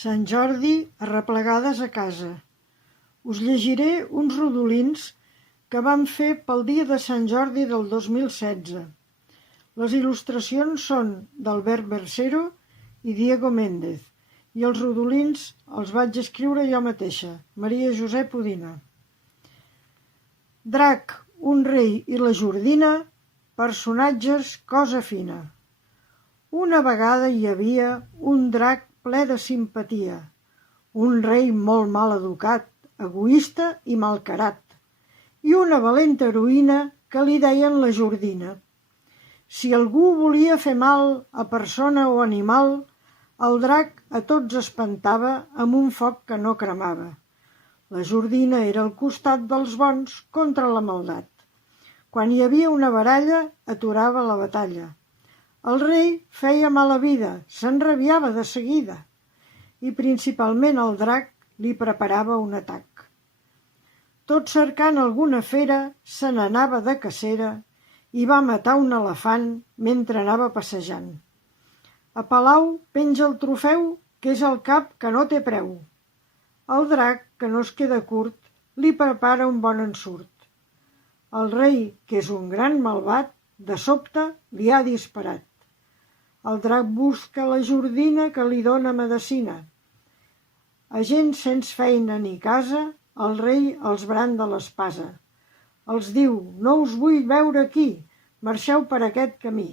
Sant Jordi, arreplegades a casa. Us llegiré uns rodolins que vam fer pel dia de Sant Jordi del 2016. Les il·lustracions són d'Albert Bersero i Diego Méndez, i els rodolins els vaig escriure jo mateixa, Maria Josep Udina. Drac, un rei i la Jordina, personatges cosa fina. Una vegada hi havia un drac ple de simpatia, un rei molt mal educat, egoista i malcarat, i una valenta heroïna que li deien la Jordina. Si algú volia fer mal a persona o animal, el drac a tots espantava amb un foc que no cremava. La Jordina era al costat dels bons contra la maldat. Quan hi havia una baralla, aturava la batalla. El rei feia mala vida, s'enrabiava de seguida, i principalment el drac li preparava un atac. Tot cercant alguna fera, se n'anava de cacera i va matar un elefant mentre anava passejant. A palau penja el trofeu, que és el cap que no té preu. El drac, que no es queda curt, li prepara un bon ensurt. El rei, que és un gran malvat, de sobte li ha disparat. El drac busca la Jordina que li dóna medecina. A gent sense feina ni casa, el rei els branda l'espasa. Els diu: no us vull veure aquí, marxeu per aquest camí.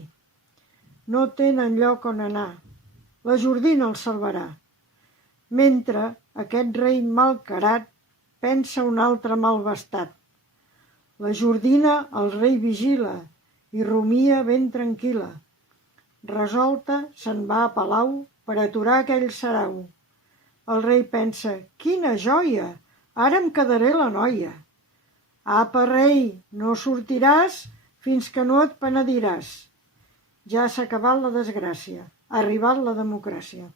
No tenen lloc on anar. La Jordina els salvarà. Mentre aquest rei malcarat pensa un altre malvestat. La Jordina el rei vigila i rumia ben tranquil·la. Resolta, se'n va a palau per aturar aquell sarau. El rei pensa: quina joia! Ara em quedaré la noia. Apa, rei, no sortiràs fins que no et penediràs. Ja s'ha acabat la desgràcia, ha arribat la democràcia.